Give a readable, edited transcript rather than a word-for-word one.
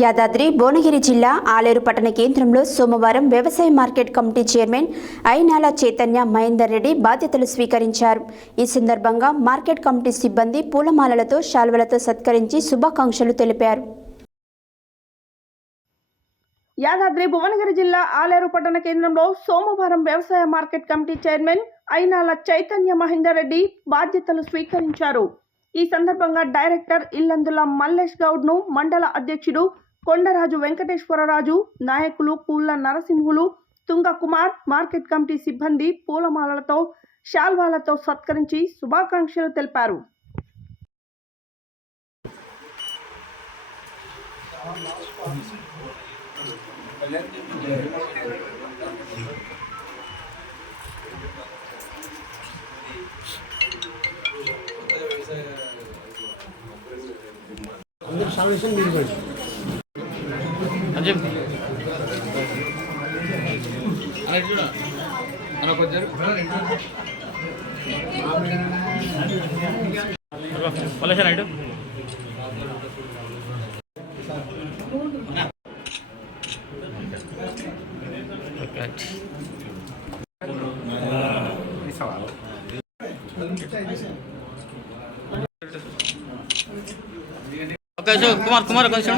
యాదాద్రి భువనగిరి జిల్లా ఆలేరు పట్టణ కేంద్రంలో సోమవారం వ్యవసాయ market committee chairman Ayinala Chaitanya Mahender Reddy బాధ్యతలు స్వీకరించారు. ఈ సందర్భంగా మార్కెట్ కమిటీ సిబ్బంది పూలమాలలతో శాల్వలతో సత్కరించి శుభాకాంక్షలు తెలిపారు. యాదాద్రి భువనగిరి జిల్లా ఆలేరు పట్టణ కేంద్రంలో సోమవారం వ్యవసాయ market committee chairman Ayinala Chaitanya Mahender Reddy బాధ్యతలు స్వీకరించారు. ఈ సందర్భంగా డైరెక్టర్ ఇల్లందుల మల్లేష్ గౌడ్ ను మండల అధ్యక్షుడు కొండరాజు వెంకటేశ్వరరాజు, నాయకులు పూల నరసింహులు, తుంగ కుమార్, మార్కెట్ కమిటీ సిబ్బంది పూలమాలలతో శాల్వాలతో సత్కరించి శుభాకాంక్షలు తెలిపారు. కుమార్ కొంచెం